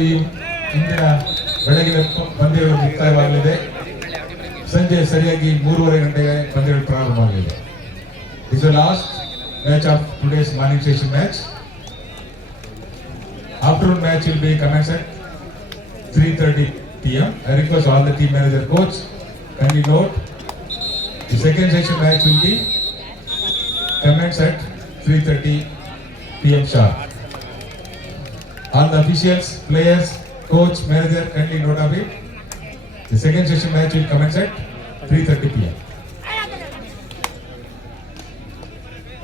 ಇಂದಿನ ಬೆಳಗಿನ ಪಂದ್ಯಗಳು ಮುಕ್ತಾಯವಾಗಲಿದೆ. ಸಂಜೆ ಸರಿಯಾಗಿ 3:30 ಗಂಟೆಗೆ ಪಂದ್ಯಗಳು ಪ್ರಾರಂಭವಾಗಲಿದೆ. This is the last match of today's morning session match. Afternoon match will be commenced at 3:30 p.m. I request all the team manager coach kindly note the second session match will be commenced at 3:30 p.m. sharp. All the officials, players, coach, manager kindly note of it. The second session match will commence at 3:30 p.m.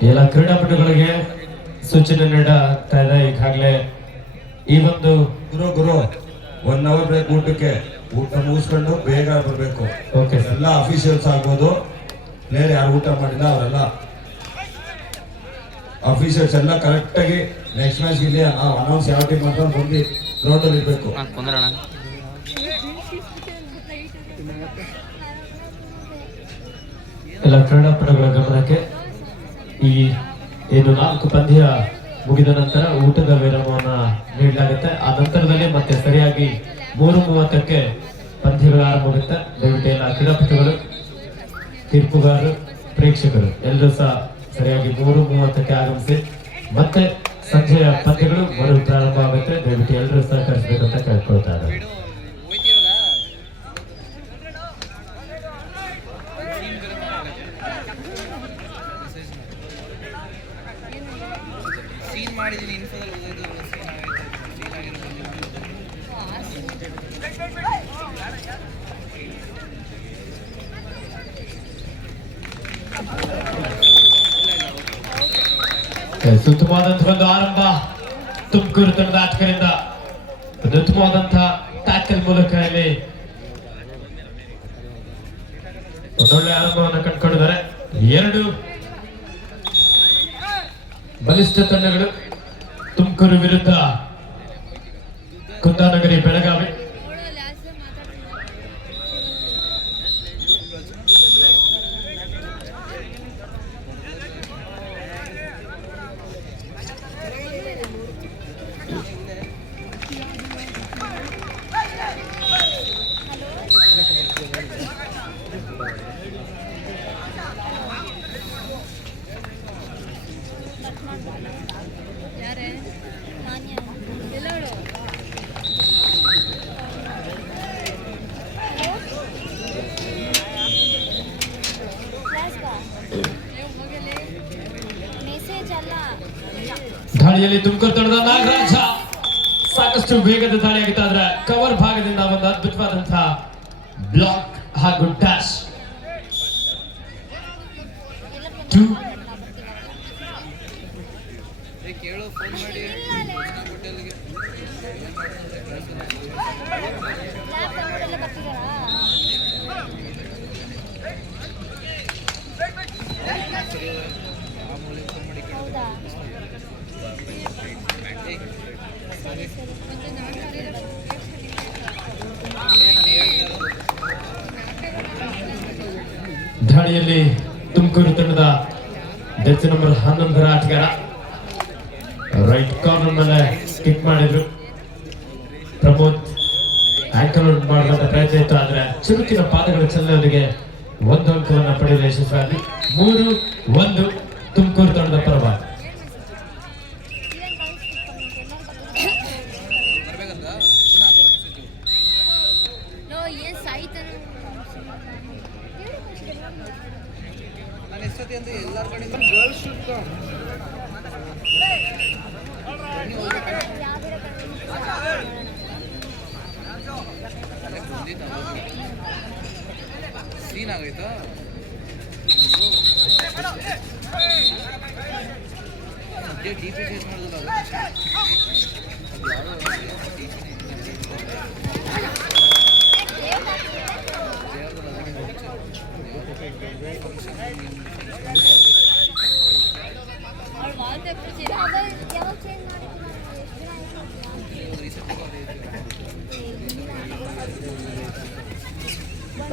ಎಲ್ಲ ಕ್ರೀಡಾಪಟುಗಳಿಗೆ ಸೂಚನೆ ನೀಡುತ್ತಾ ಇದೆ. ಈಗಾಗಲೇ ಈ ಒಂದು ಗುರು 1 hour break, ಊಟ ಮುಗಿಸ್ಕೊಂಡು ಬೇಗ ಬರಬೇಕು. ಓಕೆ, ಎಲ್ಲ ಅಫಿಷಿಯಲ್ಸ್ ಆಗ್ಬೋದು, ಪ್ಲೇಯರ್ ಯಾರು ಊಟ ಮಾಡಿಲ್ಲ ಅವರೆಲ್ಲ ಅಫಿಷಿಯಲ್ಸ್ ಎಲ್ಲ ಕರೆಕ್ಟಾಗಿ ನೆಕ್ಸ್ಟ್ ಮ್ಯಾಚ್ ಇಲ್ಲಿ ಅನೌನ್ಸ್ ಯಾವ ಟೀಮ್ ಅಂತ ಬಂದು ಗ್ರೌಂಡಲ್ಲಿ ಇರಬೇಕು. ಎಲ್ಲ ಕ್ರೀಡಾಪಟುಗಳ ಗಮನಕ್ಕೆ, ಈ ಏನು 4 ಪಂದ್ಯ ಮುಗಿದ ನಂತರ ಊಟದ ವಿರಾಮವನ್ನ ನೀಡಲಾಗುತ್ತೆ. ಆ ನಂತರದಲ್ಲಿ ಮತ್ತೆ ಸರಿಯಾಗಿ 3:30ಕ್ಕೆ ಪಂದ್ಯಗಳು ಆರಂಭವಾಗುತ್ತೆ. ದಯವಿಟ್ಟು ಎಲ್ಲ ಕ್ರೀಡಾಪಟುಗಳು, ತೀರ್ಪುಗಾರರು, ಪ್ರೇಕ್ಷಕರು ಎಲ್ಲರೂ ಸಹ ಸರಿಯಾಗಿ 3:30ಕ್ಕೆ ಆಗಮಿಸಿ ಮತ್ತೆ ಸಂಜೆಯ ಪಂದ್ಯಗಳು ಮರು ಪ್ರಾರಂಭ ಆಗುತ್ತೆ. ದಯವಿಟ್ಟು ಎಲ್ಲರೂ ಸಹಕರಿಸಬೇಕಂತ ಕೇಳ್ಕೊಳ್ತಾ ಇದ್ದಾರೆ. ಉತ್ತಮವಾದಂತಹ ಒಂದು ಆರಂಭ ತುಮಕೂರು ತಂಡದ ಆಟಗಾರರಿಂದ. ಉತ್ತಮವಾದಂತಹ ಟ್ಯಾಕಲ್ ಮೂಲಕ ಇಲ್ಲಿ ಒಂದೊಳ್ಳೆ ಆರಂಭವನ್ನು ಕಂಡುಕೊಂಡಿದ್ದಾರೆ. 2 ಬಲಿಷ್ಠ ತಂಡಗಳು, ತುಮಕೂರು ವಿರುದ್ಧ ಕುಂದಾನಗರಿ ಬೆಳಗಾವಿ. ದಾಳಿಯಲ್ಲಿ ತುಮಕೂರು ತಂಡದ ನಾಗರಾಜ ಸಾಕಷ್ಟು ವೇಗದ ದಾಳಿಯಾಗಿತ್ತು. ಆದ್ರೆ ಕವರ್ ಭಾಗದಿಂದ ಒಂದು ಅದ್ಭುತವಾದಂತಹ ಬ್ಲಾಕ್ ಹಾಗೂ ಡ್ಯಾಶ್. ದಾಳಿಯಲ್ಲಿ ತುಮಕೂರು ತಂಡದ ಜರ್ಸಿ ನಂಬರ್ 11ರ ಆಟಗಾರ ರೈಟ್ ಕಾರ್ನರ್ ಮೇಲೆ ಕಿಕ್ ಮಾಡಿದ್ರು. ಪ್ರಮೋದ್ ಆಂಕಲ್ ಮಾಡುವಂತ ಪ್ರಯತ್ನ ಇತ್ತು, ಆದ್ರೆ ಚುರುಕಿನ ಪಾದಗಳ ಚಲನೆಯೊಂದಿಗೆ 1 ಅಂಕವನ್ನು ಪಡೆಯಲು ಯಶಸ್ವಿಯಾಗಿ 3-1 ತುಮಕೂರು ತಂಡದ ಪರವಾಗಿ.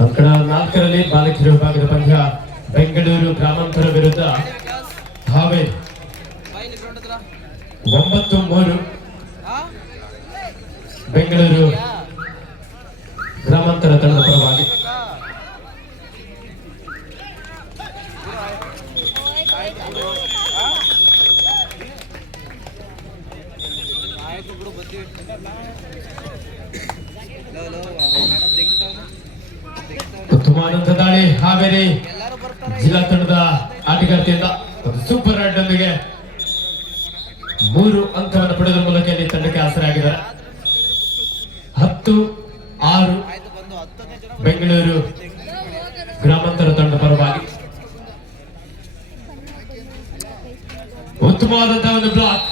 ಅಂಕಣ 4ರಲ್ಲಿ ಬಾಲಕಿಯರ ವಿಭಾಗದ ಪಂದ್ಯ ಬೆಂಗಳೂರು ಗ್ರಾಮಾಂತರ ವಿರುದ್ಧ ಹಾವೇರಿ 9-3 ಬೆಂಗಳೂರು ಗ್ರಾಮಾಂತರ ತಂಡದ ಪರವಾಗಿ ಉತ್ತಮವಾದಂತಹ ದಾಳಿ ಹಾವೇರಿ ಜಿಲ್ಲಾ ತಂಡದ ಆಟಗಾರ್ತಿಯಿಂದ ಒಂದು ಸೂಪರ್ ರೈಡ್ ಒಂದಿಗೆ 3 ಅಂಕವನ್ನು ಪಡೆದ ಮೂಲಕ ಇಲ್ಲಿ ತಂಡಕ್ಕೆ ಆಸರೆಯಾಗಿದ್ದಾರೆ. 10-6 ಬೆಂಗಳೂರು ಗ್ರಾಮಾಂತರ ತಂಡದ ಪರವಾಗಿ ಉತ್ತಮವಾದಂತಹ ಒಂದು ಬ್ಲಾಕ್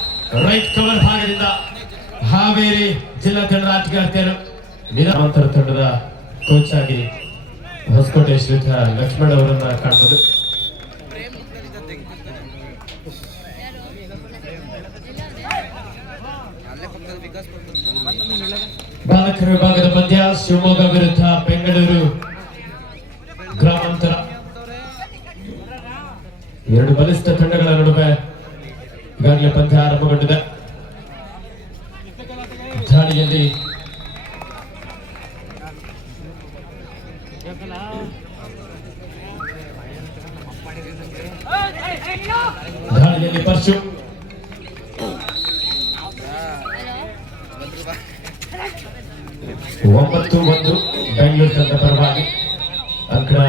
ರೈಟ್ ಕವರ್ ಭಾಗದಿಂದ ಹಾವೇರಿ ಜಿಲ್ಲಾ ತಂಡದ ಆಟಗಾರ್ತಿಯರು ಗ್ರಾಮಾಂತರ ತಂಡದ ಕೋಚ್ ಆಗಿ ಹೊಸಕೋಟೆ ಶ್ರೀಧ ಲಕ್ಷ್ಮಣ್ ಅವರನ್ನ ಕಾಣಬಹುದು. ಬಾಲಕರ ವಿಭಾಗದ ಪಂದ್ಯ ಶಿವಮೊಗ್ಗ ವಿರುದ್ಧ ಬೆಂಗಳೂರು ಗ್ರಾಮಾಂತರ. 2 ಬಲಿಷ್ಠ ತಂಡಗಳ ನಡುವೆ ಈಗಾಗಲೇ ಪಂದ್ಯ ಆರಂಭಗೊಂಡಿದೆ. ದಾಳಿಯಲ್ಲಿ ಪರ್ಶು 9-1 ಬೆಂಗಳೂರು ತಂಡ ಪರವಾಗಿ ಅಂಕಣ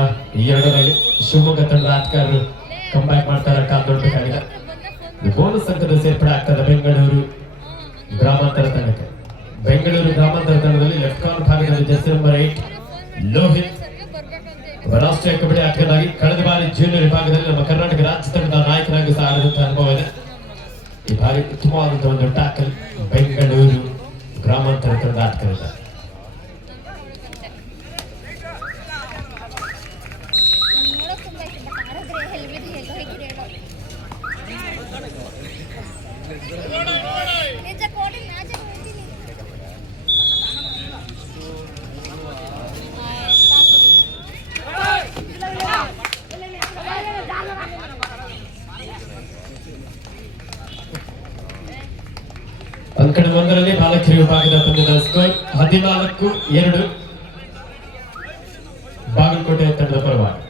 2ರಲ್ಲಿ ಶಿವಮೊಗ್ಗ ತಂಡದ ಆಟಗಾರರು ಕಂಬ್ಯಾಕ್ ಮಾಡ್ತಾರೆ. ಕಾಪಾಡಬೇಕಾಗಿದೆ. ಬೋನಸ್ ಅಂಕದ ಸೇರ್ಪಡೆ ಆಗ್ತದೆ ಬೆಂಗಳೂರು ಗ್ರಾಮಾಂತರ ತಂಡಕ್ಕೆ. ಬೆಂಗಳೂರು ಗ್ರಾಮಾಂತರ ತಂಡದಲ್ಲಿ ಲೆಫ್ಟ್ ಕಾರ್ನರ್ ಭಾಗದಲ್ಲಿ ಜರ್ಸಿ ನಂಬರ್ 8 ಲೋಹಿತ್ ರಾಷ್ಟ್ರೀಯ ಕಬಡ್ಡಿ ಆಟಗಾರರಾಗಿ ಕಳೆದ ಬಾರಿ ಜೂನಿಯರ್ ವಿಭಾಗದಲ್ಲಿ ನಮ್ಮ ಕರ್ನಾಟಕ ರಾಜ್ಯ ತಂಡದ ನಾಯಕನಾಗಿ ಸಹ ಆಡಿದಂತಹ ಅನುಭವ ಇದೆ. ಈ ಬಾರಿ ಉತ್ತಮವಾದಂತಹ ಒಂದು ಟ್ಯಾಕಲ್ ಬೆಂಗಳೂರು ಗ್ರಾಮಾಂತರ ತಂಡದ ಆಟಗಾರರಿದ್ದಾರೆ. ಅಂಕಣ 1ರಲ್ಲಿ ಬಾಲಕಿಯರ ವಿಭಾಗದ ಪಂದ್ಯದ ಸ್ಕೋರ್ 14-2 ಬಾಗಲಕೋಟೆ ತಂಡದ ಪರವಾಗಿ.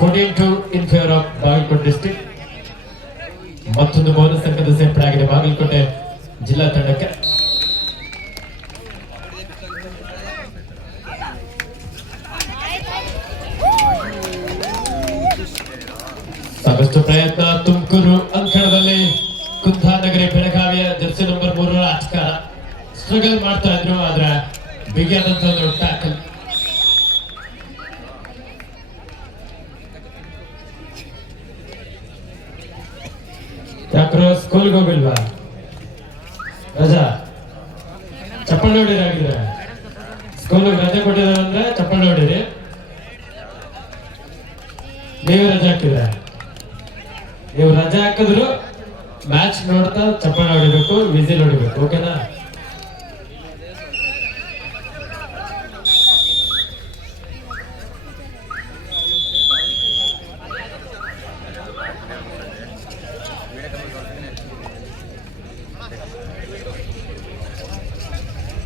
14-2 in favour of Bagalkot district. ಮತ್ತೊಂದು ಬೋನಸ್ ಅಂಕದ ಸೇರ್ಪಡೆ ಆಗಿದೆ ಬಾಗಲಕೋಟೆ ಜಿಲ್ಲಾ ತಂಡಕ್ಕೆ. ಸಾಕಷ್ಟು ಪ್ರಯತ್ನ ತುಮಕೂರು ಅಂಕಣದಲ್ಲಿ ಕುಂದಾನಗರಿ ಬೆಳಗಾವಿಯ ಜರ್ಸಿ ನಂಬರ್ 3 ಆಟಗಾರ ಸ್ಟ್ರಗಲ್ ಮಾಡ್ತಾ ಇದ್ರು. ಆದ್ರೆ ಬಿಗಿಯಾದಂತಹ ಒಂದು ಟ್ಯಾಕಲ್. ಯಾಕ್ರೋ ಸ್ಕೂಲ್ಗೆ ಹೋಗಿಲ್ವಾ? ರಜಾ ಚಪ್ಪಲ್ ನೋಡಿರಿ ಆಗಿದ್ರೆ ಸ್ಕೂಲ್ಗೆ ರಜೆ ಕೊಟ್ಟಿದ್ದಾರೆ ಅಂದ್ರೆ ಚಪ್ಪಲ್ ನೋಡಿರಿ. ನೀವು ರಜೆ ಹಾಕಿದ್ರೆ ನೀವು ರಜೆ ಹಾಕಿದ್ರು ಮ್ಯಾಚ್ ನೋಡ್ತಾ ಚಪ್ಪಲ್ ಹೊಡಿಬೇಕು, ವಿಸಿಲ್ ಹೊಡಿಬೇಕು. ಓಕೆನಾ?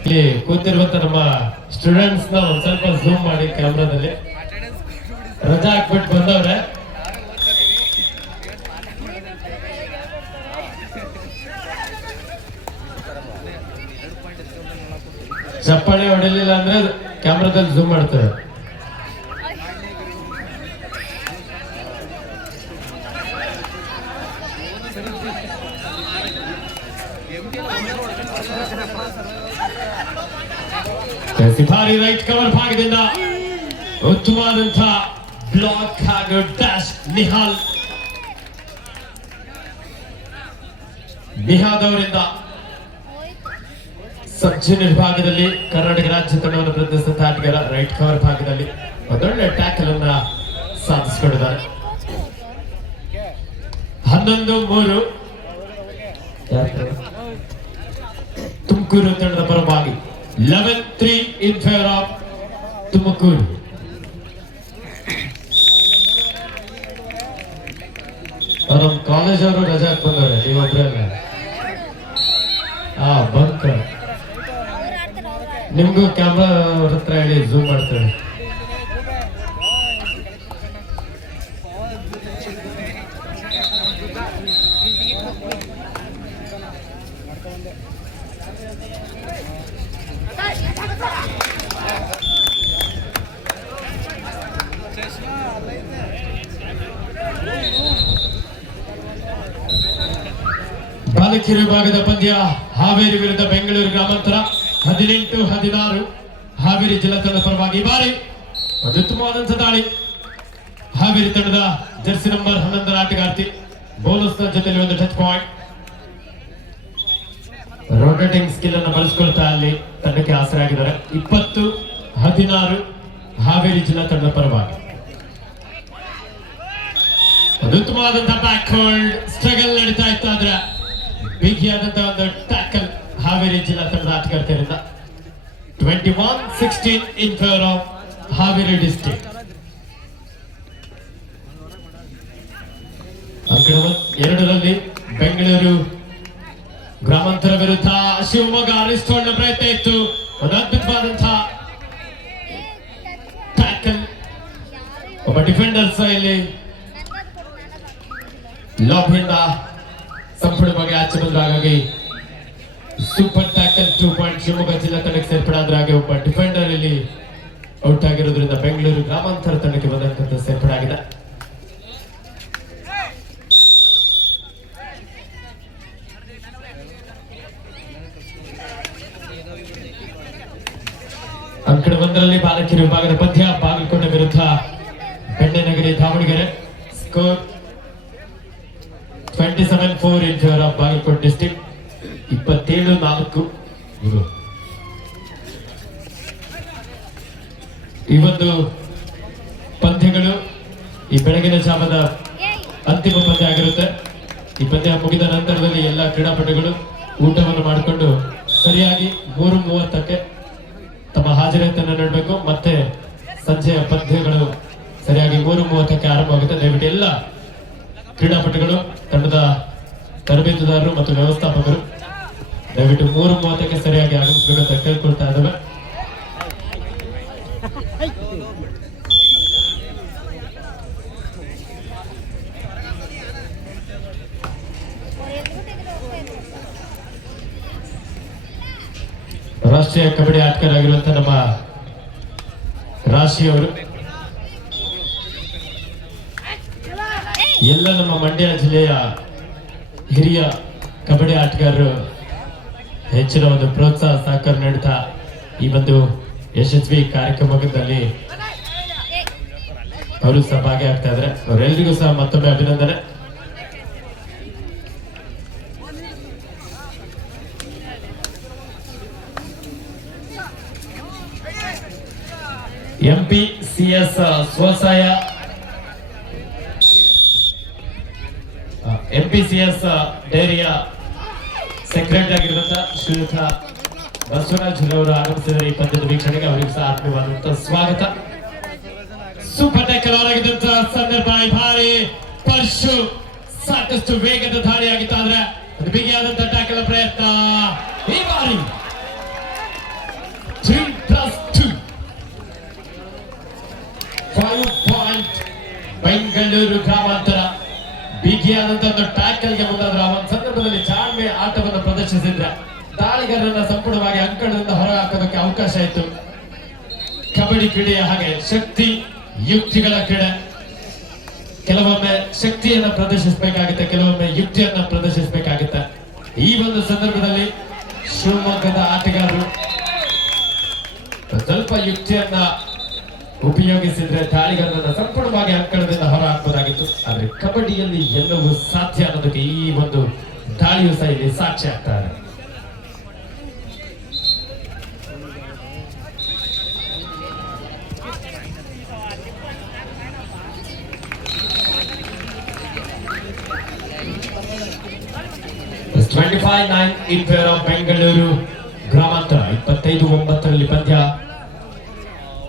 ಇಲ್ಲಿ ಕೂತಿರುವಂತ ನಮ್ಮ ಸ್ಟೂಡೆಂಟ್ಸ್ ನ ಒಂದ್ ಸ್ವಲ್ಪ ಝೂಮ್ ಮಾಡಿ ಕ್ಯಾಮ್ರಾದಲ್ಲಿ. ರಜಾ ಹಾಕ್ಬಿಟ್ಟು ಬಂದವ್ರೆ. ಚಪ್ಪಾಳೆ ಹೊಡಿಲಿಲ್ಲ ಅಂದ್ರೆ ಕ್ಯಾಮ್ರಾದಲ್ಲಿ ಝೂಮ್ ಮಾಡ್ತಾರೆ. ಭಾರಿ ರೈಟ್ ಕವರ್ ಭಾಗದಿಂದ ಉತ್ತಮವಾದಂತಹ ಬ್ಲಾಕ್ ಹಾಗೂ ಡ್ಯಾಶ್ ನಿಹಾದ್ ಅವರಿಂದ ಸಬ್ ಜೂನಿಯರ್ ವಿಭಾಗದಲ್ಲಿ ಕರ್ನಾಟಕ ರಾಜ್ಯ ತಂಡವನ್ನು ಪ್ರತಿನಿಧಿಸಿದ ಆಟಗಾರ ರೈಟ್ ಕವರ್ ಭಾಗದಲ್ಲಿ ಒಂದೊಳ್ಳೆ ಟ್ಯಾಕಲ್ ಅನ್ನ ಸಾಧಿಸಿಕೊಂಡಿದ್ದಾರೆ. 11-3 ತುಮಕೂರು ತಂಡದ ಪರವಾಗಿ. 11-3 ಇನ್ ಫೇವರ್ ಆಫ್ ತುಮಕೂರು. ನಮ್ಮ ಕಾಲೇಜ್ ಅವರು ರಜಾ ಹಾಕಿ ಬಂದವ್ರೆ. ನೀವೊಬ್ರೆ ಬಂಕ್ ನಿಮ್ಗೂ ಕ್ಯಾಮ್ರಾ ಹತ್ರ ಹೇಳಿ ಝೂಮ್ ಮಾಡ್ತೇವೆ. ಬಾಲಕಿಯರ ವಿಭಾಗದ ಪಂದ್ಯ ಹಾವೇರಿ ವಿರುದ್ಧ ಬೆಂಗಳೂರು ಗ್ರಾಮಾಂತರ 18-16 ಹಾವೇರಿ ಜಿಲ್ಲಾ ತಂಡದ ಪರವಾಗಿ ಈ ಬಾರಿ ಒಂದು ಉತ್ತಮವಾದಂತಹ ದಾಳಿ. ಹಾವೇರಿ ತಂಡದ ಜರ್ಸಿ ನಂಬರ್ 11 ಆಟಗಾರ್ತಿ ಬೋನಸ್ ನ ಜೊತೆಲಿ ಒಂದು ಟಚ್ ಪಾಯಿಂಟ್, ರೋಟೇಟಿಂಗ್ ಸ್ಕಿಲ್ ಅನ್ನು ಬಳಸಿಕೊಳ್ತಾ ಅಲ್ಲಿ ತಂಡಕ್ಕೆ ಆಸರಾಗಿದ್ದಾರೆ. 20-16 ಹಾವೇರಿ ಜಿಲ್ಲಾ ತಂಡದ ಪರವಾಗಿ ಒಂದು ಉತ್ತಮವಾದಂತಹ ಬ್ಯಾಕ್ ಹೋಲ್ಡ್ ಸ್ಟ್ರಗಲ್ ನಡೀತಾ ಇತ್ತು. ಆದ್ರೆ ಬಿಗಿಯಾದಂತಹ ಒಂದು ಟ್ಯಾಕಲ್ ಹಾವೇರಿ ಜಿಲ್ಲಾ ತಂಡದ ಆಟಗಾರ್ತಿಯರಿಂದ. 21-16 ಇನ್ ಫೇವರ್ ಆಫ್ ಹಾವೇರಿ ಡಿಸ್ಟ್ರಿಕ್ಟ್. ಅಂಕಣ 2ರಲ್ಲಿ ಬೆಂಗಳೂರು ಗ್ರಾಮಾಂತರ ವಿರುದ್ಧ ಶಿವಮೊಗ್ಗ ಅರಿಸ್ಟ್ ಹೋಲ್ಡ್ ಪ್ರಯತ್ನ ಇತ್ತು. ಒಂದು ಅದ್ಭುತವಾದಂತಹ ಟ್ಯಾಕಲ್, ಒಬ್ಬ ಡಿಫೆಂಡರ್ಸ್ ಇಲ್ಲಿ ಲಾಬ್ ಇಂದ ಸಂಪೂರ್ಣವಾಗಿ ಆಚೆ ಬಂದ್ರು. ಹಾಗಾಗಿ ಸೂಪರ್ ಟ್ಯಾಕಲ್ 2 ಪಾಯಿಂಟ್ ಶಿವಮೊಗ್ಗ ಜಿಲ್ಲಾ ತಂಡಕ್ಕೆ ಸೇರ್ಪಡಾದ್ರೆ. ಹಾಗೆ ಒಬ್ಬ ಡಿಫೆಂಡರ್ ಇಲ್ಲಿ ಔಟ್ ಆಗಿರೋದ್ರಿಂದ ಬೆಂಗಳೂರು ಗ್ರಾಮಾಂತರ ತಂಡಕ್ಕೆ ಬಂದಂತ ಸೇರ್ಪಡೆ ಆಗಿದೆ. ಅಂಕಣ 1ರಲ್ಲಿ ಬಾಲಕಿಯರ ವಿಭಾಗದ ಪಂದ್ಯ ಬಾಗಲಕೋಟೆ ವಿರುದ್ಧ ಬೆಣ್ಣೆನಗರಿ Davanagere. Score 27-4 in favour of Bagalkot district. 27-4. ಈ ಒಂದು ಪಂದ್ಯಗಳು ಈ ಬೆಳಗಿನ ಜಾವದ ಅಂತಿಮ ಪಂದ್ಯ ಆಗಿರುತ್ತೆ. ಈ ಪಂದ್ಯ ಮುಗಿದ ನಂತರದಲ್ಲಿ ಎಲ್ಲ ಕ್ರೀಡಾಪಟುಗಳು ಊಟವನ್ನು ಮಾಡಿಕೊಂಡು ಸರಿಯಾಗಿ 3:30ಕ್ಕೆ ತಮ್ಮ ಹಾಜರಾತಿಯನ್ನು ನೀಡಬೇಕು. ಮತ್ತೆ ಸಂಜೆಯ ಪಂದ್ಯಗಳು ಸರಿಯಾಗಿ 3:30ಕ್ಕೆ ಆರಂಭವಾಗುತ್ತೆ. ದಯವಿಟ್ಟು ಎಲ್ಲ ಕ್ರೀಡಾಪಟುಗಳು, ತಂಡದ ತರಬೇತುದಾರರು ಮತ್ತು ವ್ಯವಸ್ಥಾಪಕರು ದಯವಿಟ್ಟು 3:30ಕ್ಕೆ ಸರಿಯಾಗಿ ಆಗಮಿಸಬೇಕಂತ ಕೇಳ್ಕೊಳ್ತಾ ಇದ್ದಾವೆ. ರಾಷ್ಟ್ರೀಯ ಕಬಡ್ಡಿ ಆಟಗಾರರಾಗಿರುವಂತಹ ನಮ್ಮ ರಾಶಿ ಅವರು ಎಲ್ಲ ನಮ್ಮ ಮಂಡ್ಯ ಜಿಲ್ಲೆಯ ಹಿರಿಯ ಕಬಡ್ಡಿ ಆಟಗಾರರು ಹೆಚ್ಚಿನ ಒಂದು ಪ್ರೋತ್ಸಾಹ ಸಹಕಾರ ನೀಡುತ್ತಾ ಈ ಒಂದು ಯಶಸ್ವಿ ಕಾರ್ಯಕ್ರಮದಲ್ಲಿ ಅವರು ಸಹ ಭಾಗಿಯಾಗ್ತಾ ಇದ್ದಾರೆ. ಅವರೆಲ್ಲರಿಗೂ ಸಹ ಮತ್ತೊಮ್ಮೆ ಅಭಿನಂದನೆ. MPCS ಸ್ವಸಹಾಯ MPCS ಡೈರಿಯ ಸೆಕ್ರೆಟರಿ ಆಗಿರುವಂತಹ ಶ್ರೀಯುತ ಬಸವರಾಜ್ ಅವರು ಆಗಮಿಸಿದರೆ ಈ ಪಂದ್ಯದ ವೀಕ್ಷಣೆಗೆ ಅವರಿಗೆ ಸಹ ಆತ್ಮೀಯವಾದಂತಹ ಸ್ವಾಗತ. ಸೂಪರ್ ಟ್ಯಾಕಲ್ ಆಗಿದ್ದಂತಹ ಸಂದರ್ಭ, ಭಾರಿ ಪರ್ಶು ಸಾಕಷ್ಟು ವೇಗದ ದಾಳಿಯಾಗಿತ್ತು. ಆದ್ರೆ ಅದು ಬಿಗಿಯಾದಂತಹ ಟ್ಯಾಕಲ್ ಪ್ರಯತ್ನ. ಈ ಬಾರಿ 3+2 5 ಪಾಯಿಂಟ್ ಬೆಂಗಳೂರು ಗ್ರಾಮಾಂತರ. ಬಿಗಿಯಾದಂತಹ ಒಂದು ಟ್ಯಾಕಲ್ಗೆ ಮುಂದಾದ್ರೆ ಆ ಒಂದು ಸಂದರ್ಭದಲ್ಲಿ ಜಾಣ್ಮೆ ಆಟವನ್ನು ಪ್ರದರ್ಶಿಸಿದ್ರೆ ದಾಳಿಗಾರರನ್ನ ಸಂಪೂರ್ಣವಾಗಿ ಅಂಕಣದಿಂದ ಹೊರ ಹಾಕೋದಕ್ಕೆ ಅವಕಾಶ ಇತ್ತು. ಕಬಡ್ಡಿ ಕ್ರೀಡೆಯ ಹಾಗೆ ಶಕ್ತಿ ಯುಕ್ತಿಗಳ ಕ್ರೀಡೆ. ಕೆಲವೊಮ್ಮೆ ಶಕ್ತಿಯನ್ನ ಪ್ರದರ್ಶಿಸಬೇಕಾಗುತ್ತೆ, ಕೆಲವೊಮ್ಮೆ ಯುಕ್ತಿಯನ್ನ ಪ್ರದರ್ಶಿಸಬೇಕಾಗುತ್ತೆ. ಈ ಒಂದು ಸಂದರ್ಭದಲ್ಲಿ ಶಿವಮೊಗ್ಗದ ಆಟಗಾರರು ಸ್ವಲ್ಪ ಯುಕ್ತಿಯನ್ನ ಉಪಯೋಗಿಸಿದ್ರೆ ದಾಳಿಗಾರರನ್ನ ಸಂಪೂರ್ಣವಾಗಿ ಅಂಕಣದಿಂದ ಹೊರ ಹಾಕಬಹುದಾಗಿತ್ತು. ಆದ್ರೆ ಕಬಡ್ಡಿಯಲ್ಲಿ ಎಲ್ಲವೂ ಸಾಧ್ಯ ಅನ್ನೋದಕ್ಕೆ ಈ ಒಂದು ದಾಳಿಯು ಸಹ ಇಲ್ಲಿ ಸಾಕ್ಷಿ ಆಗ್ತಾರೆ. ಇನ್ ಫೇವರ್ ಆಫ್ ಬೆಂಗಳೂರು ಗ್ರಾಮಾಂತರ. 25-9 ಪಂದ್ಯ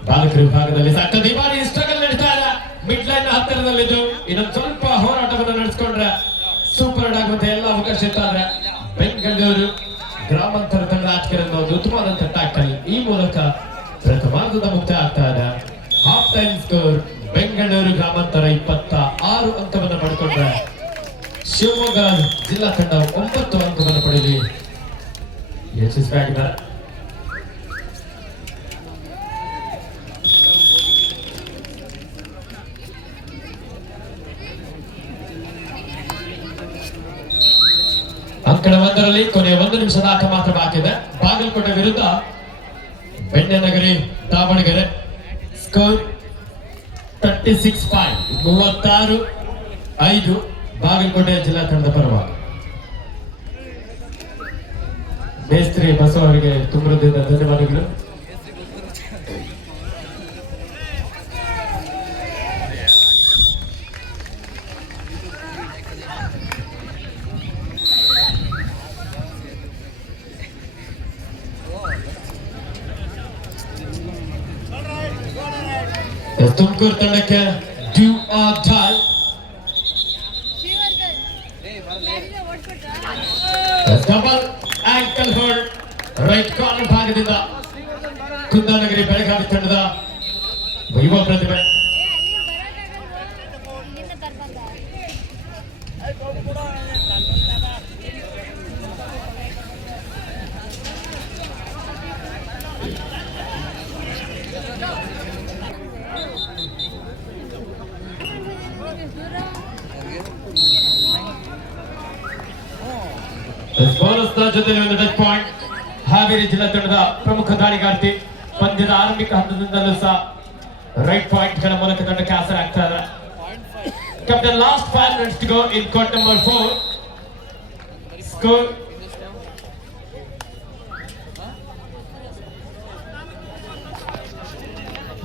ಬಾಲಕರ ವಿಭಾಗದಲ್ಲಿ ಸಾಕ್ತದೆ. ಈ ಬಾರಿ ಸ್ಟ್ರಗಲ್ ನಡೀತಾ ಇದೆ. ಮಿಡ್ ಲೈನ್ ಹತ್ತಿರದಲ್ಲಿದ್ದು ಇನ್ನೊಂದು ಸ್ವಲ್ಪ ಹೋರಾಟವನ್ನು ನಡೆಸಿಕೊಂಡ್ರೆ ಸೂಪರ್ ಆಗುವಂತ ಎಲ್ಲ ಅವಕಾಶ ಇತ್ತು. ಆದ್ರೆ ಬೆಂಗಳೂರು ಗ್ರಾಮಾಂತರ ತಂಡ ಆಟಗಾರರಿಂದ ಒಂದು ಉತ್ತಮವಾದಂತಹ ಟ್ಯಾಕಲ್. ಈ ಮೂಲಕ ಪ್ರಥಮಾರ್ಧದ ಮುಕ್ತಾಯ ಆಗ್ತಾ ಇದೆ. ಹಾಫ್ ಟೈಮ್ ಸ್ಕೋರ್ ಬೆಂಗಳೂರು ಗ್ರಾಮಾಂತರ 26 ಅಂಕವನ್ನು ಪಡೆದುಕೊಂಡ್ರೆ ಶಿವಮೊಗ್ಗ ಜಿಲ್ಲಾ ತಂಡ 9 ಅಂಕವನ್ನು ಪಡೆಯಲಿ ಯಶಸ್ವಿಯಾಗಿದ್ದಾರೆ. ಅಂಕಣ ಒಂದರಲ್ಲಿ ಕೊನೆಯ 1 ನಿಮಿಷದ ಆಟ ಮಾತ್ರ ಬಾಕಿ ಇದೆ. ಬಾಗಲಕೋಟೆ ವಿರುದ್ಧ ಬೆಣ್ಣೆನಗರಿ ದಾವಣಗೆರೆ. ಸ್ಕೋರ್ 36-5 ಬಾಗಲಕೋಟೆ ಜಿಲ್ಲಾ ತಂಡದ ಪರವಾಗಿ. ಮೇಸ್ತ್ರಿ ಬಸವ ಅವರಿಗೆ ತುಂಬ ಹೃದಯದ ಧನ್ಯವಾದಗಳು. ತುಮಕೂರು ತಂಡಕ್ಕೆ do or die. Double ankle hold right corner ಭಾಗದಿಂದ ಕುಂದಾನಗರಿ ಬೆಳಗಾವಿ ತಂಡದ ಯುವ ಪ್ರತಿಭೆ. ಬೋನಸ್ನ ಜೊತೆಲಿ ಒಂದು ಟಚ್ ಪಾಯಿಂಟ್. ಹಾವೇರಿ ಜಿಲ್ಲಾ ತಂಡದ ಪ್ರಮುಖ ದಾಳಿಗಾರ್ತಿ ಪಂದ್ಯದ ಆರಂಭಿಕ ಹಂತದಿಂದಲೂ ಸಹ ರೈಟ್ ಪಾಯಿಂಟ್ ಗಳ ಮೂಲಕ ತಂಡಕ್ಕೆ ಆಸರೆ ಆಗ್ತಾ ಇದೆ. Captain, last 5 minutes to go in court number 4. Score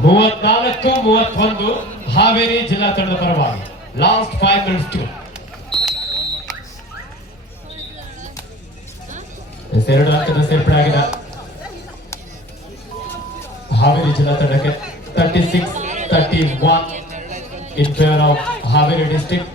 34-31 Haveri ಜಿಲ್ಲಾ ತಂಡದ ಪರವಾಗಿ. Last 5 minutes to go. ಎರಡು ಅಂಕದ ಸೇರ್ಪಡೆ ಆಗಿದೆ ಹಾವೇರಿ ಜಿಲ್ಲಾ ತಂಡಕ್ಕೆ. 36-31 in favor of Haveri district.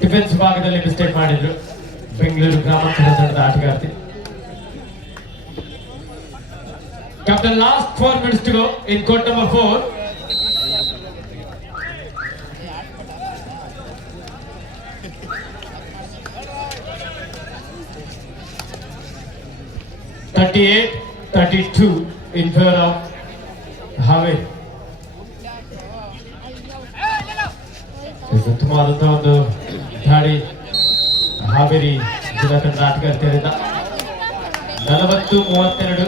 Defence ಭಾಗದಲ್ಲಿ ಮಿಸ್ಟೇಕ್ ಮಾಡಿದ್ರು ಬೆಂಗಳೂರು ಗ್ರಾಮಾಂತರ ತಂಡದ ಆಟಗಾರ್ತಿ. Captain, last 4 minutes to go in court number 4. (38-32) in favor of Haveri. ಉತ್ತಮವಾದಂತಹ ಒಂದು ದಾಳಿ ಹಾವೇರಿ ಜಿಲ್ಲಾ ತಂಡದ ಆಟಗಾರ್ತಿಯರಿಂದ. 40-32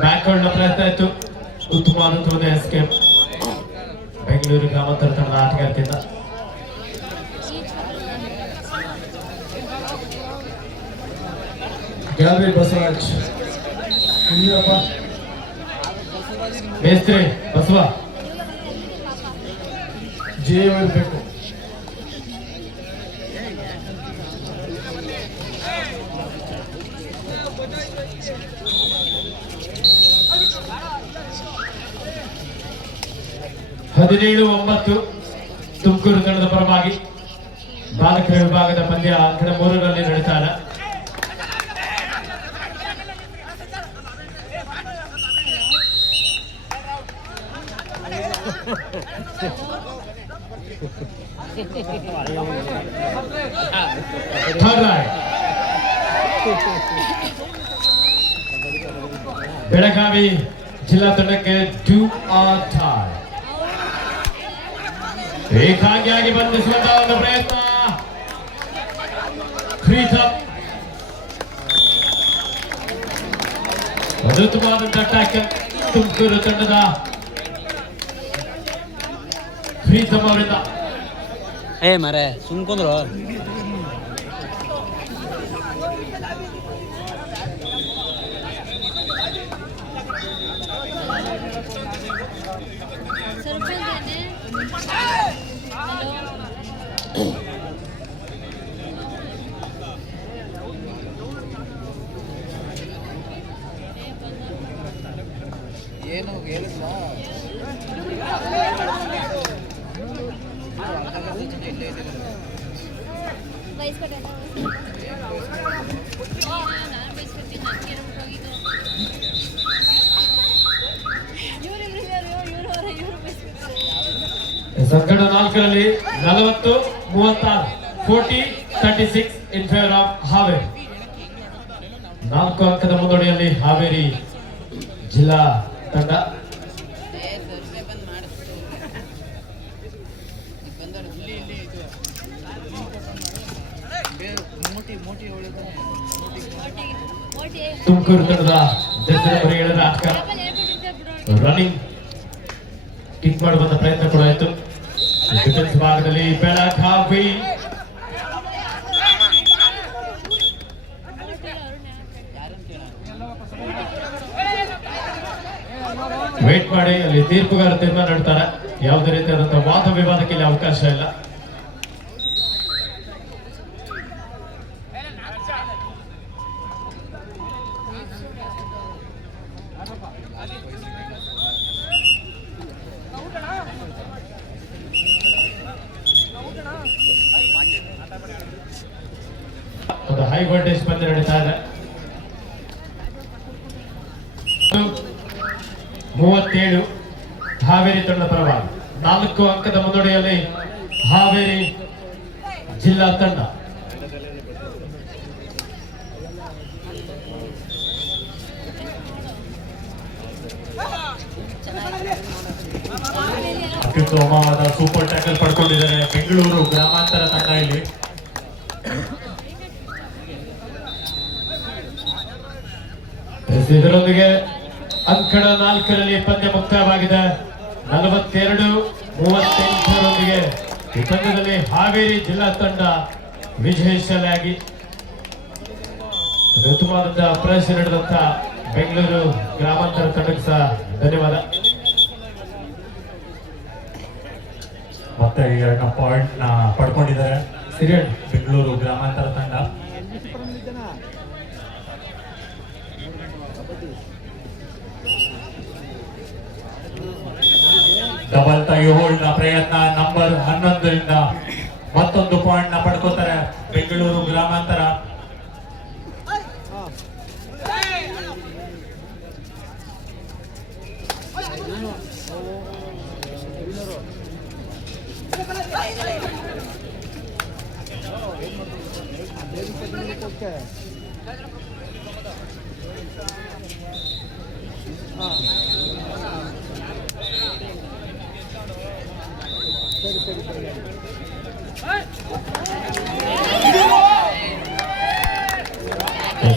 ಬ್ಯಾಕ್ ನ ಪ್ರಯತ್ನ ಇತ್ತು. ಉತ್ತಮವಾದಂತಹ ಒಂದು ಎಸ್ಕೇಪ್ ಬೆಂಗಳೂರು ಗ್ರಾಮಾಂತರ ತಂಡದ ಆಟಗಾರ್ತಿಯಿಂದ. ಗ್ಯಾಲರಿ ಬಸವರಾಜ್ ಮೇಸ್ತ್ರಿ ಬಸವ ಜೆ ಇರಬೇಕು. ಹದಿನೇಳು 9 ತುಮಕೂರು ತಂಡದ ಪರವಾಗಿ ಬಾಲಕರ ವಿಭಾಗದ ಪಂದ್ಯ ಅಂಕಣ 3ರಲ್ಲಿ ನಡೀತಾ ಇದೆ. ಬೆಳಗಾವಿ ಜಿಲ್ಲಾ ತಂಡಕ್ಕೆ ಡ್ಯೂ ಆರ್ ಡೈ. ಏಕಾಂಗಿಯಾಗಿ ಬಂಧಿಸುವಂತಹ ಒಂದು ಪ್ರಯತ್ನ. Free throw. ಅದ್ಭುತವಾದಂತಹ ಟ್ಯಾಕಲ್ ತುಮಕೂರು ತಂಡದ ಫ್ರೀ ಥ್ರೋ ಅವರಿಂದ. ಮರೆ ಸುಮ್ಕೊಂಡ್ರು. ಸಂಕಟ 4ರಲ್ಲಿ 40-36 40-36 ಇನ್ ಫೇವರ್ ಆಫ್ ಹಾವೇರಿ. 4 ಅಂಕದ ಮುನ್ನಡೆಯಲ್ಲಿ ಹಾವೇರಿ ಜಿಲ್ಲಾ ತಂಡ. ತುಮಕೂರು ತಂಡದ ಜರ್ಸಿ ನಂಬರ್ 7ರ ಆಟಗಾರ ರನ್ನಿಂಗ್ ಕಿಕ್ ಮಾಡಿ ಬಂದ ಪ್ರಯತ್ನ ಕೂಡ ಆಯಿತು. ಡಿಫೆನ್ಸ್ ಭಾಗದಲ್ಲಿ ಬೆಳಗಾವಿ ವೇಟ್ ಮಾಡಿ ಅಲ್ಲಿ ತೀರ್ಪುಗಾರ ತೀರ್ಮಾನ ನೀಡ್ತಾರೆ. ಯಾವುದೇ ರೀತಿಯಾದಂತಹ ವಾದ ವಿವಾದಕ್ಕೆ ಇಲ್ಲಿ ಅವಕಾಶ ಇಲ್ಲ. ಒಂದು ಹೈ ವೋಲ್ಟೇಜ್ ಪಂದ್ಯ ನಡೀತಾ ಇದೆ. 37 ಹಾವೇರಿ ತಂಡ ಪರವಾಗಿ 4 ಅಂಕದ ಮುನ್ನಡೆಯಲ್ಲಿ ಹಾವೇರಿ ಜಿಲ್ಲಾ ತಂಡ. ಅತ್ಯುತ್ತಮವಾದ ಸೂಪರ್ ಟ್ಯಾಕಲ್ ಪಡ್ಕೊಂಡಿದ್ದಾರೆ ಬೆಂಗಳೂರು ಗ್ರಾಮಾಂತರ ತಂಡ. ಇಲ್ಲಿ ಇದರೊಂದಿಗೆ ಅಂಕಣ 4ರಲ್ಲಿ ಪಂದ್ಯ ಮುಕ್ತಾಯವಾಗಿದೆ. 42-38ರೊಂದಿಗೆ ಈ ಪಂದ್ಯದಲ್ಲಿ ಹಾವೇರಿ ಜಿಲ್ಲಾ ತಂಡ ವಿಜಯಶಾಲಿಯಾಗಿ ಉತ್ತಮವಾದಂತಹ ಪ್ರದರ್ಶನ ನೀಡಿದಂತ ಬೆಂಗಳೂರು ಗ್ರಾಮಾಂತರ ತಂಡಕ್ಕೆ ಸಹ ಧನ್ಯವಾದ. ಮತ್ತೆ 2 ಪಾಯಿಂಟ್ ನ ಪಡ್ಕೊಂಡಿದ್ದಾರೆ ಸಿರಿಯನ್ ಬೆಂಗಳೂರು ಗ್ರಾಮಾಂತರ ತಂಡ. ಡಬಲ್ ಟೈ ಹೋಲ್ಡ್ ನ ಪ್ರಯತ್ನ ನಂಬರ್ 11ರಿಂದ ಮತ್ತೊಂದು ಪಾಯಿಂಟ್ ನ ಪಡ್ಕೋತಾರೆ ಬೆಂಗಳೂರು ಗ್ರಾಮಾಂತರ.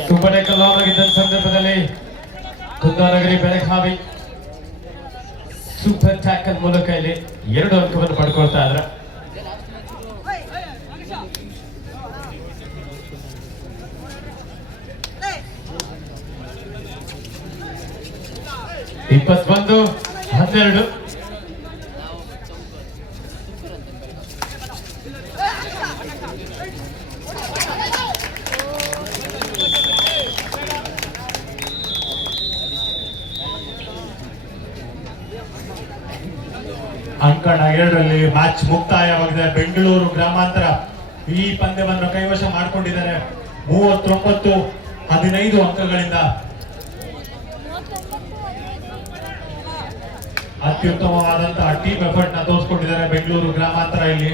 ಸೂಪರ್ ಟ್ಯಾಕಲ್ ಆನ್ ಆಗಿದ್ದ ಸಂದರ್ಭದಲ್ಲಿ ಕುಂದಾನಗರಿ ಬೆಳಗಾವಿ ಸೂಪರ್ ಟ್ಯಾಕಲ್ ಮೂಲಕ ಇಲ್ಲಿ 2 ಅಂಕವನ್ನು ಪಡ್ಕೊಳ್ತಾ ಇದ್ರ. ಇಪ್ಪತ್ತೊಂದು 12 ಅಂಕಣ 2ರಲ್ಲಿ ಮ್ಯಾಚ್ ಮುಕ್ತಾಯವಾಗಿದೆ. ಬೆಂಗಳೂರು ಗ್ರಾಮಾಂತರ ಈ ಪಂದ್ಯವನ್ನು ಕೈವಶ ಮಾಡಿಕೊಂಡಿದ್ದಾರೆ 39-15 ಅಂಕಗಳಿಂದ. ಅತ್ಯುತ್ತಮವಾದಂತಹ ಟೀಮ್ ಎಫರ್ಟ್ ನ ತೋರಿಸಿಕೊಂಡಿದ್ದಾರೆ ಬೆಂಗಳೂರು ಗ್ರಾಮಾಂತರ. ಇಲ್ಲಿ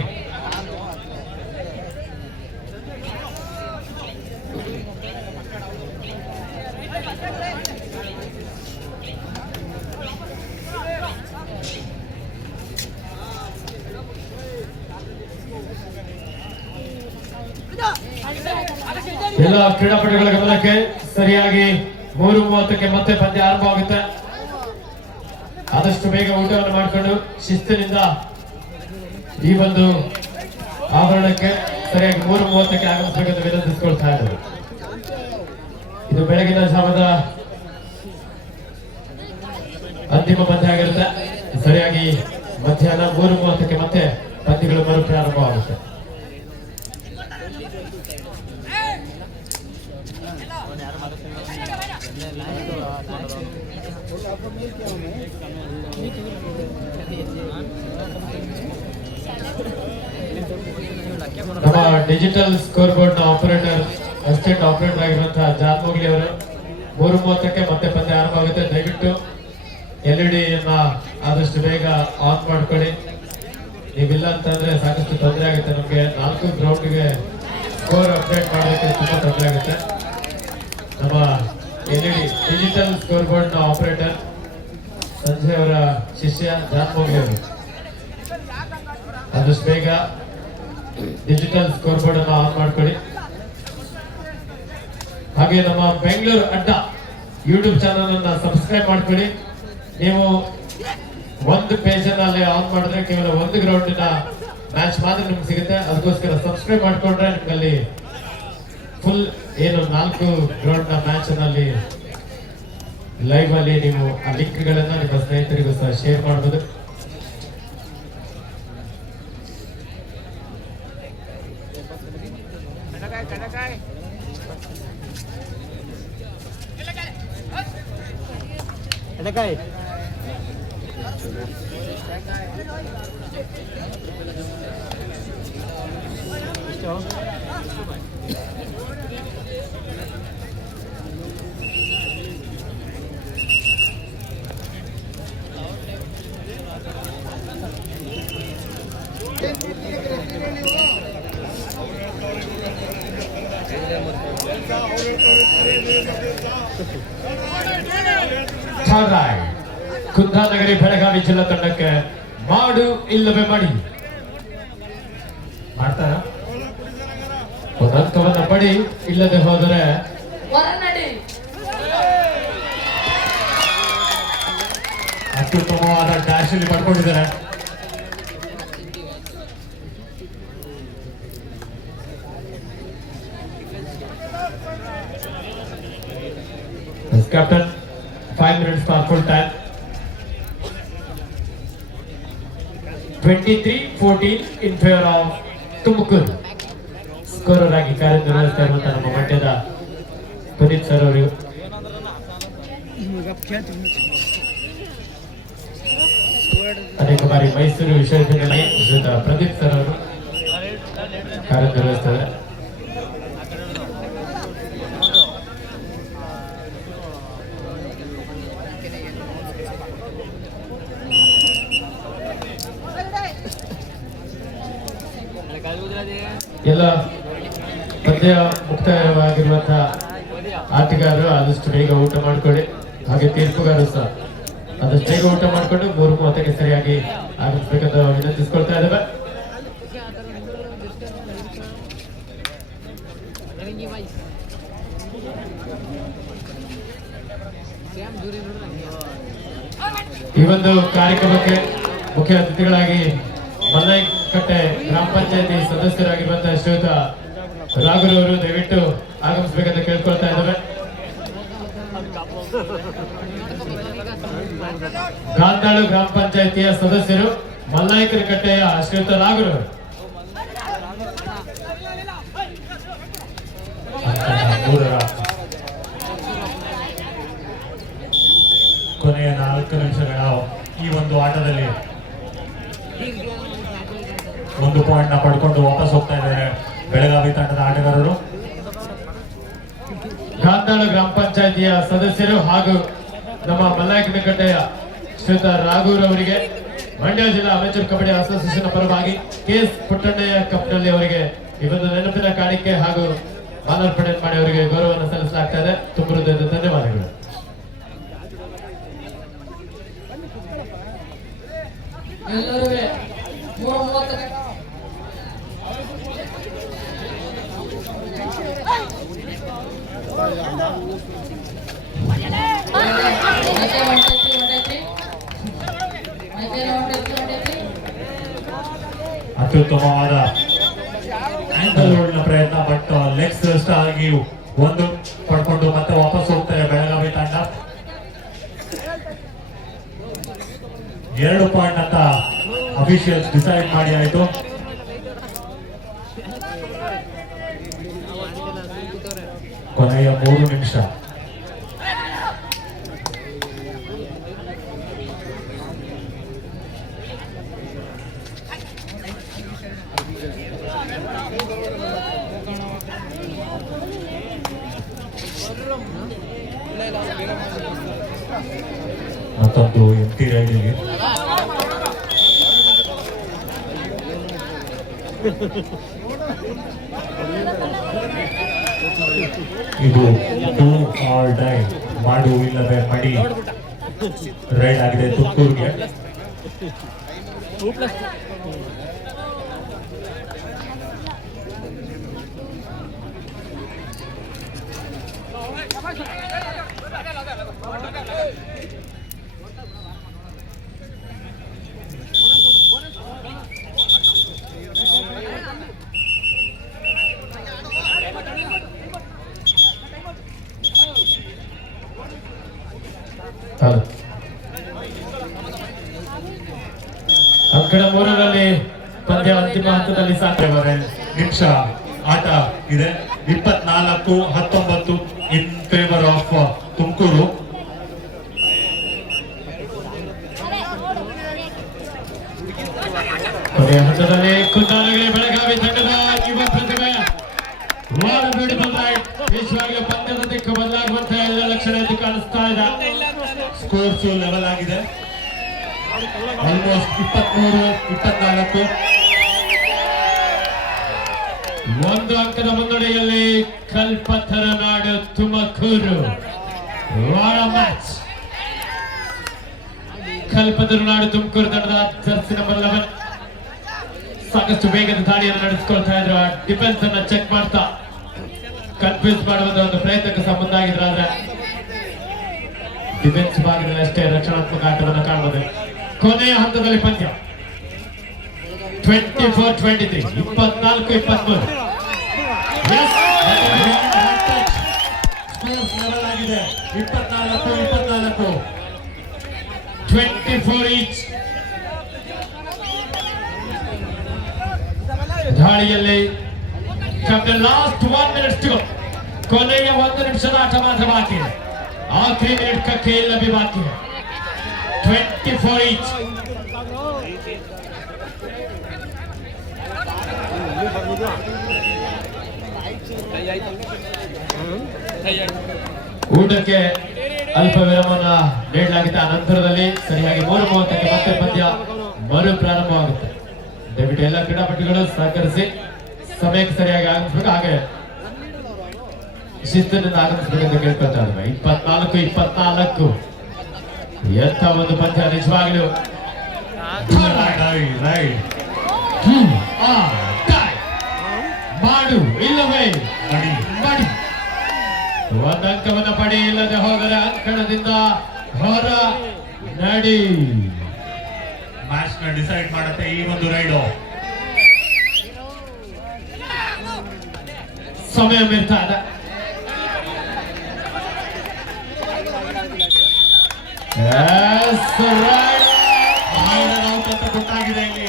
ಎಲ್ಲ ಕ್ರೀಡಾಪಟುಗಳ ಗಮನಕ್ಕೆ ಸರಿಯಾಗಿ 3:30ಕ್ಕೆ ಮತ್ತೆ ಪಂದ್ಯ ಆರಂಭವಾಗುತ್ತೆ. ಆದಷ್ಟು ಬೇಗ ಊಟವನ್ನು ಮಾಡಿಕೊಂಡು ಶಿಸ್ತಿನಿಂದ ಈ ಒಂದು ಆವರಣಕ್ಕೆ ಸರಿಯಾಗಿ 3:30ಕ್ಕೆ ಆಗಮಿಸಬೇಕೆಂದು ವಿನಂತಿಸಿಕೊಳ್ತಾ ಇದ್ದಾರೆ. ಇದು ಬೆಳಗಿನ ಜಾವದ ಅಂತಿಮ ಪಂದ್ಯ ಆಗಿರುತ್ತೆ. ಸರಿಯಾಗಿ ಮಧ್ಯಾಹ್ನ 3:30ಕ್ಕೆ ಮತ್ತೆ ಪಂದ್ಯಗಳು ಮರುಪ್ರಾರಂಭವಾಗುತ್ತೆ. ನಮ್ಮ ಡಿಜಿಟಲ್ ಸ್ಕೋರ್ ಬೋರ್ಡ್ ನ ಆಪರೇಟರ್ ಅಸಿಸ್ಟೆಂಟ್ ಆಪರೇಟರ್ ಆಗಿರುವಂತಹ ಜಾನ್ ಮೊಗ್ಲಿ ಅವರು 3:30ಕ್ಕೆ ಮತ್ತೆ ಪಂದ್ಯ ಆರಂಭ ಆಗುತ್ತೆ. ದಯವಿಟ್ಟು LED ಯನ್ನ ಆದಷ್ಟು ಬೇಗ ಆನ್ ಮಾಡ್ಕೊಳ್ಳಿ. ನೀವಿಲ್ಲ ಅಂತಂದ್ರೆ ಸಾಕಷ್ಟು ತೊಂದರೆ ಆಗುತ್ತೆ. ನಮಗೆ 4 ಗ್ರೌಂಡ್ಗೆ ಸ್ಕೋರ್ ಅಪ್ಡೇಟ್ ಮಾಡೋದಕ್ಕೆ ತುಂಬಾ ತೊಂದರೆ ಆಗುತ್ತೆ. ನಮ್ಮ LED ಡಿಜಿಟಲ್ ಸ್ಕೋರ್ ಬೋರ್ಡ್ ನ ಆಪರೇಟರ್ ಸಂಜಯ್ ಅವರ ಶಿಷ್ಯ ಜಾನ್ ಮೊಗ್ಲಿ ಅವರು ಆದಷ್ಟು ಬೇಗ ಡಿಜಿಟಲ್ ಸ್ಕೋರ್ ಬೋರ್ಡ್ ಅನ್ನು ಆನ್ ಮಾಡ್ಕೊಳ್ಳಿ. ಹಾಗೆ ನಮ್ಮ ಬೆಂಗಳೂರು ಅಡ್ಡ ಯೂಟ್ಯೂಬ್ ಚಾನಲ್ ಅನ್ನ ಸಬ್ಸ್ಕ್ರೈಬ್ ಮಾಡ್ಕೊಳ್ಳಿ. ನೀವು ಒಂದು ಪೇಜ್ ಅನ್ನ ಅಲ್ಲಿ ಆನ್ ಮಾಡಿದ್ರೆ ಕೇವಲ ಒಂದು ಗ್ರೌಂಡಿನ ಮ್ಯಾಚ್ ಮಾತ್ರ ನಿಮ್ಗೆ ಸಿಗುತ್ತೆ. ಅದಕ್ಕೋಸ್ಕರ ಸಬ್ಸ್ಕ್ರೈಬ್ ಮಾಡ್ಕೊಂಡ್ರೆ ನಿಮ್ಗೆ ಅಲ್ಲಿ ಫುಲ್ ಏನು 4 ಗ್ರೌಂಡ್ ನ ಮ್ಯಾಚ್ ಅಲ್ಲಿ ಲೈವ್ ಅಲ್ಲಿ ನೀವು ಆ ಲಿಂಕ್ ಗಳನ್ನ ನಿಮ್ಮ ಸ್ನೇಹಿತರಿಗೂ ಸಹ ಶೇರ್ ಮಾಡಬಹುದು. ಕುಂದಾನಗರಿ ಬೆಳಗಾವಿ ಜಿಲ್ಲಾ ತಂಡಕ್ಕೆ ಮಾಡು ಇಲ್ಲವೇ ಮಾಡಿ ಮಾಡ್ತಾರ ಒಂದು ಅಂಕವನ್ನ ಪಡಿ, ಇಲ್ಲದೆ ಹೋದರೆ ಅತ್ಯುತ್ತಮವಾದ ಡ್ಯಾಶ್ ಅಲ್ಲಿ ಪಡ್ಕೊಂಡಿದ್ದಾರೆ. Captain, 5 minutes for full time. 23-14 in favor of Tumakuru. Scorer ಆಗಿ ಕಾರ್ಯನಿರ್ವಹಿಸ್ತಾ ಇರುವಂತಹ ನಮ್ಮ ಮಂಡ್ಯದ ಪುನೀತ್ ಸರ್ ಅವರು ಅನೇಕ ಬಾರಿ ಮೈಸೂರು ವಿಶ್ವವಿದ್ಯಾಲಯ ಶ್ರೀಯುತ ಪ್ರದೀಪ್ ಸರ್ ಅವರು ಕಾರ್ಯನಿರ್ವಹಿಸ್ತಾರೆ. ಎಲ್ಲ ಪಂದ್ಯ ಮುಕ್ತಾಯವಾಗಿರುವಂತಹ ಆಟಗಾರರು ಆದಷ್ಟು ಬೇಗ ಊಟ ಮಾಡಿಕೊಳ್ಳಿ. ಹಾಗೆ ತೀರ್ಪುಗಾರರು ಸಹ ಆದಷ್ಟು ಬೇಗ ಊಟ ಮಾಡಿಕೊಂಡು 3:30ಕ್ಕೆ ಸರಿಯಾಗಿ ಆಗಮಿಸಬೇಕಂತ ವಿನಂತಿಸ್ಕೊಳ್ತಾ ಇದ್ದೇವೆ. ಈ ಒಂದು ಕಾರ್ಯಕ್ರಮಕ್ಕೆ ಮುಖ್ಯ ಅತಿಥಿಗಳಾಗಿ ಮಲ್ಲೈಕಟ್ಟೆ ಗ್ರಾಮ ಪಂಚಾಯತಿ ಸದಸ್ಯರಾಗಿರುವಂತಹ ಶ್ರೀಯುತ ರಾಘುರವರು ದಯವಿಟ್ಟು ಆಗಮಿಸಬೇಕಂತ ಕೇಳ್ಕೊಳ್ತಾ ಇದ್ದಾರೆ. ಗಾಂಧಾಳು ಗ್ರಾಮ ಪಂಚಾಯತಿಯ ಸದಸ್ಯರು ಮಲ್ಲೈಕಟ್ಟೆಯ ಶ್ರೀಯುತ ರಾಘುರವರು. ಕೊನೆಯ 4 ನಿಮಿಷಗಳ ಈ ಒಂದು ಆಟದಲ್ಲಿ 1 ಪಾಯಿಂಟ್ ನ ಪಡ್ಕೊಂಡು ವಾಪಸ್ ಹೋಗ್ತಾ ಇದ್ದಾರೆ ಬೆಳಗಾವಿ ತಂಡದ ಆಟಗಾರರು. ಗಾಂಧಾಳ ಗ್ರಾಮ ಪಂಚಾಯತಿಯ ಸದಸ್ಯರು ಹಾಗೂ ನಮ್ಮ ಮಲ್ಲೈಕಟ್ಟೆಯ ಶ್ರೀಯುತ ರಾಘೂರ್ ಅವರಿಗೆ ಮಂಡ್ಯ ಜಿಲ್ಲಾ ಅಮೆಚೂರ್ ಕಬಡ್ಡಿ ಅಸೋಸಿಯೇಷನ್ ಪರವಾಗಿ KS ಪುಟ್ಟಣ್ಣಯ್ಯ ಕಪ್ನಲ್ಲಿ ಅವರಿಗೆ ಈ ಒಂದು ನೆನಪಿನ ಕಾಣಿಕೆ ಹಾಗೂ ಮಾಲಾರ್ಪಣೆ ಮಾಡಿ ಅವರಿಗೆ ಗೌರವವನ್ನು ಸಲ್ಲಿಸಲಾಗ್ತಾ ಇದೆ. ತುಂಬ ಹೃದಯದ ಧನ್ಯವಾದಗಳು. ಎಲ್ಲರಿಗೆ 3:30 ಅತ್ಯುತ್ತಮವಾದ ಆಂಗಲ್ ಹೋಲ್ಡ್ನ ಪ್ರಯತ್ನ, ಬಟ್ ಲೆಗ್ ಫಸ್ಟ್ ಆಗಿ 1 ಪಡ್ಕೊಂಡು ಮತ್ತೆ ವಾಪಸ್ ಹೋಗ್ತಾರೆ ಬೆಳಗಾವಿ ತಂಡ. 2 ಪಾಯಿಂಟ್ ಅಂತ ಅಫಿಷಿಯಲ್ಸ್ ಡಿಸೈಡ್ ಮಾಡಿ ಆಯ್ತು. ಕೊನೆಯ 3 ನಿಮಿಷ. ಮತ್ತೊಂದು ಎಂಟಿ ರೈಡಿಗೆ ಇದು ಡೂ ಆರ್ ಡೈ, ಮಾಡು ಇಲ್ಲವೇ ಮಡಿ ರೈಡ್ ಆಗಿದೆ ತುಮಕೂರಿಗೆ. ಅಂಕಣ 3ರಲ್ಲಿ ಪಂದ್ಯ ಅಂತಿಮ ಹಂತದಲ್ಲಿ ನಿಮಿಷ ಆಟ ಇದೆ. 24-19 ಇನ್ ಫೇವರ್ ಆಫ್ ತುಮಕೂರು. ಕೊನೆಯ ಹಂತದಲ್ಲಿ ಕುಂದಾನಗರಿ ಬೆಳಗಾವಿ ತಂಡದ ಯುವ ಪ್ರತಿಭೆ ಬ್ಯೂಟಿಫುಲ್ ರೈಡ್. ವಿಶ್ವವಾಗಿ ಪಂದ್ಯದ ದಿಕ್ಕು ಬದಲಾಗುವಂತಹ ಎಲ್ಲ ಲಕ್ಷಣ ಎದ್ದು ಕಾಣಿಸ್ತಾ ಇದೆ. ಸ್ಕೋರ್ಸ್ ಲೆವೆಲ್ ಆಗಿದೆ. ಆಲ್ಮೋಸ್ಟ್ 23-24. ಒಂದು ಅಂಕದ ಮುನ್ನಡೆಯಲ್ಲಿ ಕಲ್ಪತರ ನಾಡು ತುಮಕೂರು. ಮ್ಯಾಚ್ ಕಲ್ಪತರ ನಾಡು ತುಮಕೂರು ತಂಡದ ಜರ್ಸಿ ನಂಬರ್ 11 ಸಾಕಷ್ಟು ವೇಗದ ದಾಳಿಯನ್ನು ನಡೆಸಿಕೊಳ್ತಾ ಇದ್ರು. ಡಿಫೆನ್ಸ್ ಅನ್ನ ಚೆಕ್ ಮಾಡ್ತಾ ಕನ್ಫ್ಯೂಸ್ ಮಾಡುವಂತ ಒಂದು ಪ್ರಯತ್ನಕ್ಕೆ ಸಂಬಂಧ ಆಗಿದ್ರಾದ್ರೆ ಡಿಫೆನ್ಸ್ ಭಾಗದಲ್ಲಿ ಅಷ್ಟೇ ರಕ್ಷಣಾತ್ಮಕ ಆಟವನ್ನು ಕಾಣಬಹುದು. ಕೊನೆಯ ಹಂತದಲ್ಲಿ ಪಂದ್ಯ 24-23, 24-23. ಸ್ಕೋರ್ಸ್ ಲೆವೆಲ್ ಆಗಿದೆ. 24-24. 24 ಈಚ್. ದಾಳಿಯಲ್ಲಿ ಲಾಸ್ಟ್ 1 minute to go. ಕೊನೆಯ 1 ನಿಮಿಷದ ಆಟ ಮಾತ್ರ ಬಾಕಿ ಇದೆ. ಆಖರಿ ಮಿನಿಟ್ का खेल अभी बाकी है. 24 ಈಚ್. ಊಟಕ್ಕೆ ಅಲ್ಪ ವಿರಾಮನ ನೀಡಲಾಗಿದೆ. ಆ ನಂತರದಲ್ಲಿ ಸರಿಯಾಗಿ 3:30ಕ್ಕೆ ಮತ್ತೆ ಪಂದ್ಯ ಮರು ಪ್ರಾರಂಭವಾಗುತ್ತೆ. ದಯವಿಟ್ಟು ಎಲ್ಲ ಕ್ರೀಡಾಪಟುಗಳು ಸಹಕರಿಸಿ ಸಮಯಕ್ಕೆ ಸರಿಯಾಗಿ ಆಗಮಿಸಬೇಕು. ಹಾಗೆ ಶಿಸ್ತಿನಿಂದ ಆಗಮಿಸಬೇಕಂತ ಕೇಳ್ಕೊಳ್ತಾ ಇದ್ದಾರೆ. 24-24 ಎಂತ ಒಂದು ಪಂದ್ಯ ನಿಜವಾಗ್ಲೂ. ಮಾಡು ಇಲ್ಲವೇ ಮಾಡಿ. ಒಂದು ಅಂಕವನ್ನು ಪಡಿ, ಇಲ್ಲದೆ ಹೋದರೆ ಅಂಕಣದಿಂದ ಹೊರ ನಡಿ. ಮ್ಯಾಚ್ ನ ಡಿಸೈಡ್ ಮಾಡುತ್ತೆ ಈ ಒಂದು ರೈಡು. ಸಮಯ ಮೀರ್ತಾ ಇದೆ. ಔಟ್ ಅಂತ ಗೊತ್ತಾಗಿದೆ ಇಲ್ಲಿ.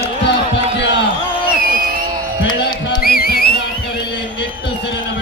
ಎತ್ತ